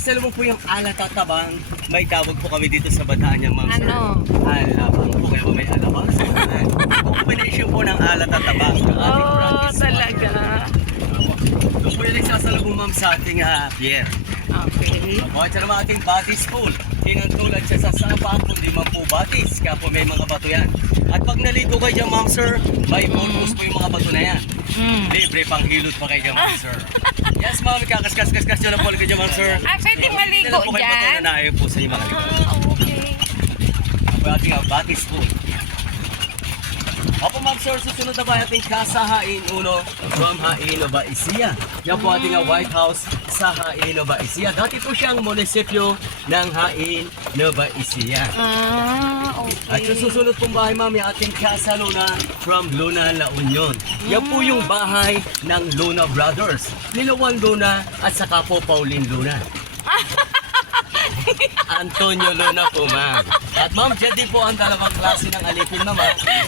nagsalubong po yung Alatatabang. May tawag po kami dito sa Bataan niya, ma'am, sir. Ano? Alabang po. Kaya ba may alabang? Combination po ng Alatatabang. Oh, talaga. Ito po yung nagsasalubong, ma'am, sa ating pier. Okay. At siya naman ating batis pool. Tinutulad siya sa sapa, kundi man po batis. Kaya po may mga bato yan. At pag naligo kayo dyan, ma'am, sir, may bonus po yung mga bato na yan. Libre pang hilot pa kayo dyan, ma'am, sir. Yes, ma'am, kakaskas-kaskas nyo lang po kayo dyan, ma'am, sir. Pwede maligo po kayo bato dyan? na naayon po sa inyo mga ligo. Okay. Ako yung ating batis pool. Opo, ma'am, sir, susunod na ba ating Casa Hain Uno from Hain, Nueva Ecija? Yan po ating White House sa Hain, Nueva Ecija. Dati po siyang munisipyo ng Hain, Nueva Ecija. Okay. At yung susunod pong bahay, ma'am, yung ating Casa Luna from Luna, La Union. Yan po yung bahay ng Luna Brothers. Nilawan Luna at saka po Pauline Luna. Antonio Luna po, ma'am. At ma'am, dyan din po ang dalawang klase ng alipin, ma'am.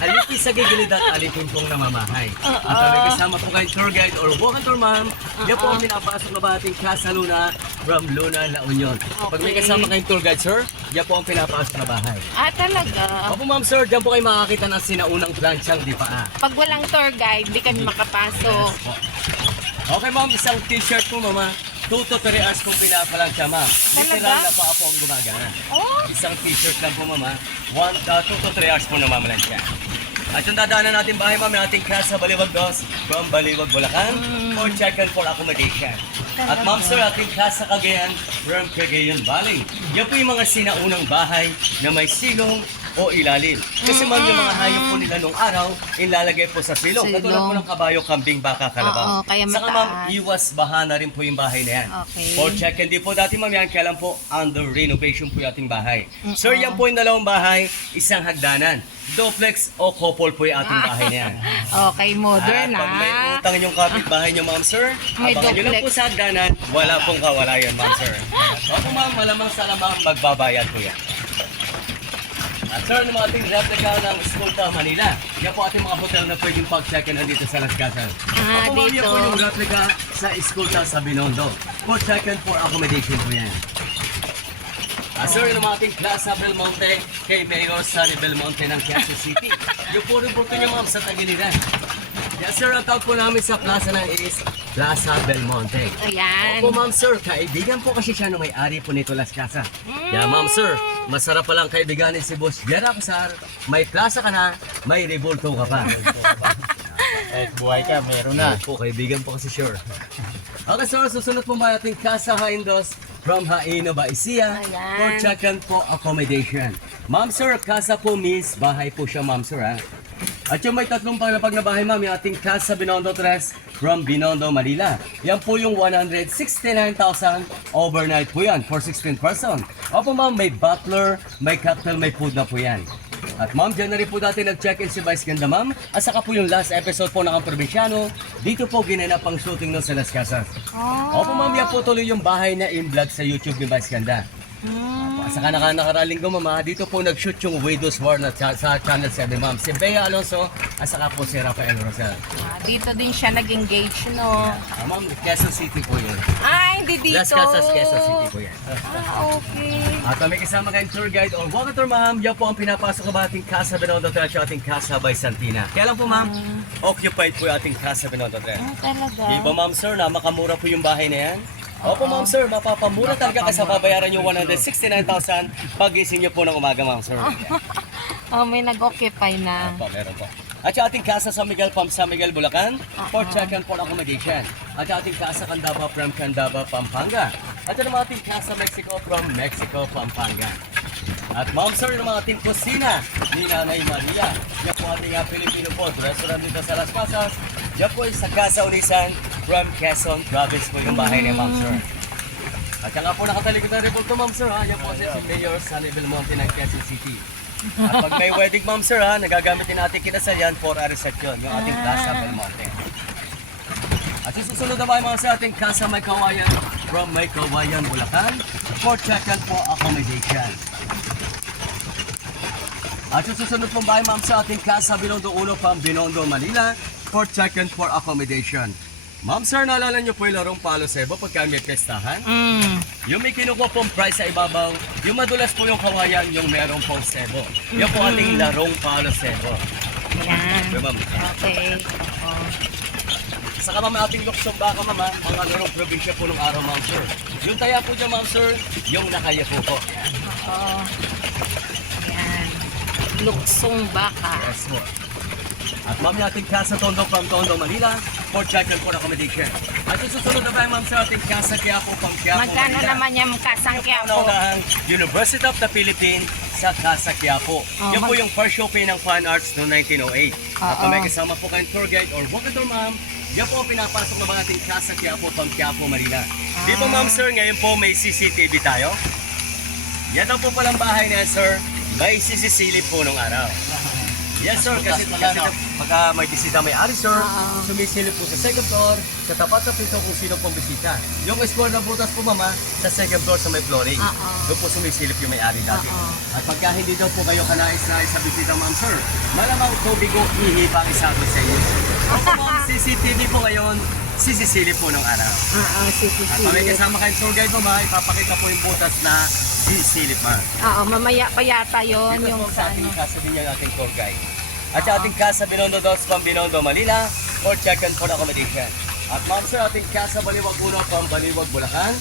Alipin sa gigilid at alipin pong namamahay. At may kasama po kayong tour guide or walking tour, ma'am. Yan po ang pinapasok na ba ating Casa Luna from Luna, La Union. Pag may kasama kayong tour guide, sir, yan po ang pinapasok na bahay. Talaga? Opo, ma'am, sir, dyan po kayo makakita ng sinaunang planchang di paa. Pag walang tour guide, di kami makapasok. Okay, ma'am, isang t-shirt po, mama. 2 to 3 hours po pinapalang siya, ma'am. Literal na pa po ang gumagana. Isang t-shirt lang po, mama. 2 to 3 hours po namamalan siya. At yung dadaanan natin bahay, ma'am, yung ating Casa Baliwag Dos from Baliwag, Bulacan for check-in for accommodation. At ma'am, sir, ating Casa Cagayan from Cagayan Valley. Yan po yung mga sinaunang bahay na may silong o ilalim. Kasi ma'am, yung mga hayop po nila nung araw, ilalagay po sa silong. Katulad po ng kabayo, kambing, baka, kalabaw. Oo, kaya Saka mataas. ma'am, iwas baha na rin po yung bahay na yan. Okay. For check-in din po dati, ma'am, yan kailan po under renovation po yung ating bahay. Sir, yan po yung dalawang bahay, isang hagdanan. Duplex o couple po yung ating bahay na yan. Okay, modern At pag may ah. utang yung kapitbahay nyo, ma'am, sir, May abangan nyo lang duplex. po sa hagdanan, wala pong kawalayan, ma'am, sir. Opo, ma'am, malamang sa lamang magbabayad po yan. At sir, ng mga ating replica ng Escolta, Manila. Yan po ating mga hotel na pwedeng pag-check-in andito sa Las Casas. Opo, ma'am, yan Dito. po yung replica sa Escolta sa Binondo. For check-in for accommodation po yan. Sir, yung mga ating Plaza Belmonte kay Mayor Sunny Belmonte ng Quezon City. Yung po rin po niya, ma'am, sa Tagiliran. Yes, sir, ang tawag po namin sa plaza na is Plaza Belmonte. Ayan. Opo, ma'am, sir, kaibigan po kasi siya na may-ari po nito Las Casas. Yeah, ma'am, sir, masarap palang kaibiganin si Boss Jera Casar. May plaza ka na, may revolto ka pa. Buhay ka, meron na. Po, kaibigan po kasi sure. Okay, sir, susunod po ba ating Casa Haindos from Hain, Nueva Ecija Ayan. for check-in po accommodation. Ma'am, sir, casa po means bahay po siya, ma'am, sir, ha? At yung may tatlong panglapag na bahay, ma'am, yung ating Casa Binondo 3 from Binondo, Manila. Yan po yung 169,000 overnight po yan for 16 person. Opo, ma'am, may butler, may cocktail, may food na po yan. At ma'am, dyan na rin po dati nag-check-in si Vice Ganda, ma'am. At saka po yung last episode po ng Ang Probinsyano, dito po ginanap ang shooting nun sa Las Casas. Opo, ma'am, yan po tuloy yung bahay na in-vlog sa YouTube ni Vice Ganda. At saka nakaraling ko, ma'am, dito po nag-shoot yung Widow's War na sa Channel 7, ma'am. Si Bea Alonso at saka po si Rafael Rosel. Dito din siya nag-engage, no? Ma'am, Quezon City po yun. Hindi dito. Las Casas, Quezon City po yan. Okay. At may kasama kayong tour guide or walking tour, ma'am. Yan po ang pinapasok ng ating Casa Binondo 3 at ating Casa by Santina. Kaya lang po, ma'am, occupied po yung ating Casa Binondo 3. Talaga? Di ba, ma'am, sir, na makamura po yung bahay na yan? Opo, ma'am, sir, mapapamura talaga kasi babayaran yung 169,000 pag-gising niyo po ng umaga, ma'am, sir. May nag-occupy na. Opo, meron po. At yung ating Casa San Miguel from San Miguel, Bulacan for check-in for accommodation. At yung ating Casa Candaba from Candaba, Pampanga. At yung ating Casa Mexico from Mexico, Pampanga. At ma'am, sir, yung mga ating kusina ni Nanay Maria. Yan po ating Filipino food restaurant dito sa Las Pasas. Yan po yung sa Casa Unisan from Quezon Province po yung bahay ni ma'am, sir. At yan nga po nakatalikod na report ko, ma'am, sir, ha? Yan po si Mayor Sunny Belmonte ng Quezon City. At pag may wedding, ma'am, sir, ha, nagagamit din natin kinasal yan for a reception, yung ating Plaza Belmonte. At susunod na ba mga sa ating Casa May Kawayan from May Kawayan, Bulacan for check-in po accommodation. At susunod pong bahay, ma'am, sa ating Casa Binondo 1 from Binondo, Manila for check-in for accommodation. Ma'am sir, naalala niyo po yung larong palo sebo pagka may pestahan? Yung may kinukuha pong price sa ibabaw, yung madulas po yung kawayan, yung meron pong sebo. Yan po ating larong palo sebo. Yan. Okay, ma'am. Okay. Oo. Saka ma'am, ating luksong baka ma'am, mga larong probinsya po ng araw ma'am sir. Yung taya po dyan ma'am sir, yung nakaya po. Oo. Yan. Luksong baka. Yes po. At ma'am, yung ating Casa Tondo from Tondo, Manila, for check and for accommodation. At yung susunod na ba ma'am sir, ating Casa Quiapo, pang Quiapo, Magkano Manila. naman yung kasang Quiapo? Ang University of the Philippines sa Casa Quiapo. Yan po yung first showing ng Fine Arts noong 1908. At kung may kasama po kayong tour guide or walkator ma'am, yan po ang pinapasok ng mga ating Casa Quiapo, pang Quiapo, Manila. Di po ma'am sir, ngayon po may CCTV tayo. Yan daw po palang bahay niya sir, may sisisilip po nung araw. Yes sir, kasi pagka may bisita may ari sir, sumisilip po sa second floor, sa tapat na pinto kung sino pong bisita. Yung score na butas po mama, sa second floor sa may flooring. Doon po sumisilip yung may ari dati. At pagka hindi daw po kayo kanais-nais sa bisita ma'am sir, malamang tubig o ihi pa ang isabi sa inyo. Opo ma'am, CCTV po ngayon, sisisilip po ng araw. At pag may kasama kayong tour guide mama, ipapakita po yung butas na sisilip ma'am. Oo, mamaya pa yata yun. Ito Yung po sa ating ano. Casa Binyang ating tour guide. At sa ating Casa Binondo Dos from Binondo, Manila for check and for accommodation. At ma'am sir, ating Casa Baliwag Uno from Baliwag, Bulacan.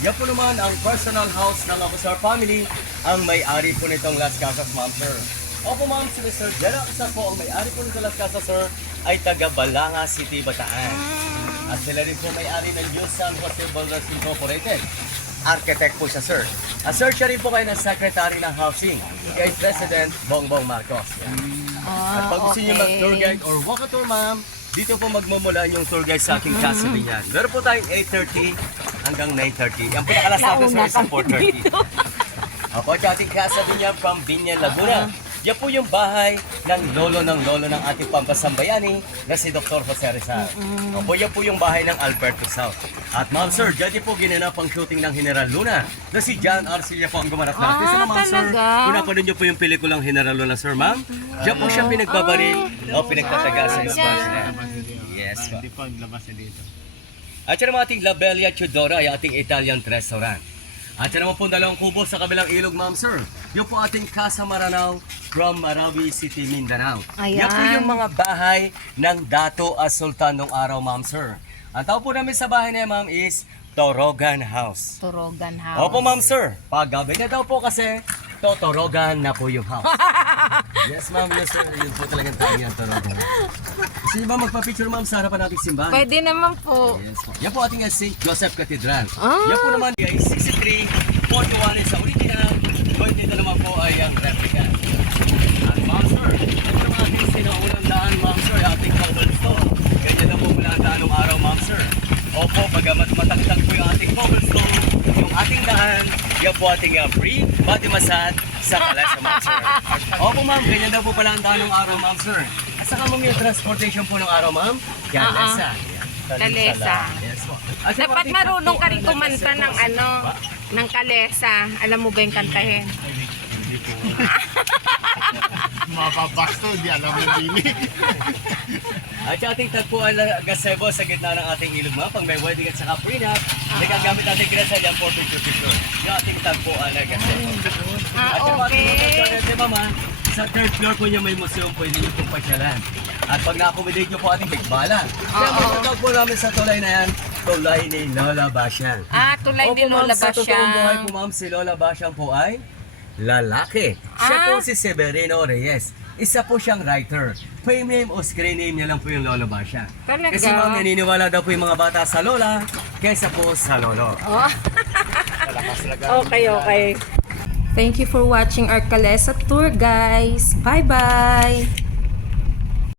Yan po naman ang personal house ng Abusar family, ang may-ari po nitong Las Casas ma'am sir. Opo ma'am, si Mr. Jera isa po ang may-ari po nitong Las Casas sir ay taga Balanga City, Bataan. At sila rin po may-ari ng New San Jose Builders Incorporated. Architect po siya sir. At sir, siya rin po kayo ng Secretary ng Housing kay President Bongbong Marcos. At pag gusto niyo mag-tour guide or walk-a-tour ma'am, dito po magmumulan yung tour guide sa aking Casa Binyan. Meron po tayong 8:30 hanggang 9:30. Ang pinakalas natin sir is 4:30. Opo, sa ating Casa Binyan from Binyan, Laguna. Yan po yung bahay ng lolo ng ating Pampasambayani na si Dr. Jose Rizal. Opo, yan po yung bahay ng Alberto South. At ma'am sir, dyan din po ginanap ang shooting ng General Luna na si John Arcilla po ang gumanap natin. So ma'am sir, talaga? kung napanood niyo po yung pelikulang General Luna sir ma'am, dyan po siya pinagbabaril o pinagtataga sa espace na. Yes po. Hindi po naglabas na dito. At yan ang ating La Bella Tudora ay ating Italian restaurant. At yan naman po dalawang kubo sa kabilang ilog, ma'am sir. Yung po ating Casa Maranao from Marawi City, Mindanao. Ayan. Yan po yung mga bahay ng Dato as Sultan nung araw, ma'am sir. Ang tawag po namin sa bahay na yan, ma'am, is Torogan House. Torogan House. Opo, ma'am sir. Pag gabi na daw po kasi, Totorogan na po yung house. Yes, ma'am. Yes, sir. Yun po talagang tayo yan, Torogan. Gusto niyo ba magpa-picture, ma'am, sa harapan nating simbahan? Pwede naman po. Yes po. Yan po ating St. Joseph Cathedral. Ah. Yan po naman ay 6341 sa original. 20 na naman po ay ang replica. At ma'am sir, ito ang ating sinaunang daan, ma'am sir, ating cobblestone. Ganyan na po mula ang daan ng araw, ma'am sir. Opo, bagamat matagtag po yung ating cobblestone, yung ating daan, yan po ating free body massage sa Kalesa, ma'am sir. Opo ma'am, ganyan daw po pala ang daan ng araw, ma'am sir. At saka ma'am yung transportation po ng araw, ma'am, Kalesa. Kalesa. Yes po. At saka Dapat ating marunong ka tagpuan rin ng kumanta Kalesa ng po. ano, ng Kalesa. Alam mo ba yung kantahin? Hindi po. Mapapasto, di alam mo dili. At yung ating tagpuan na gazebo sa gitna ng ating ilog mga pang may wedding at saka prenup, nagagamit natin grasa dyan for picture. Yung ating tagpuan na gazebo. At yung ating mga Okay. restaurant, mama, sa third floor po niya may museum, pwede niyo pong pasyalan. At pag na-accommodate niyo po ating bigbalan. Kaya magtatawag po namin sa tulay na yan, tulay ni Lola Basyang. Tulay Opo, din ma'am, Lola sa totoong buhay Basyang. po ma'am, si Lola Basyang po ay lalaki. Siya po si Severino Reyes. Isa po siyang writer. Fame name o screen name niya lang po yung Lola Basyang. Talaga? Kasi ma'am, naniniwala daw po yung mga bata sa Lola kaysa po sa Lolo. Okay. Thank you for watching our Kalesa tour, guys. Bye-bye!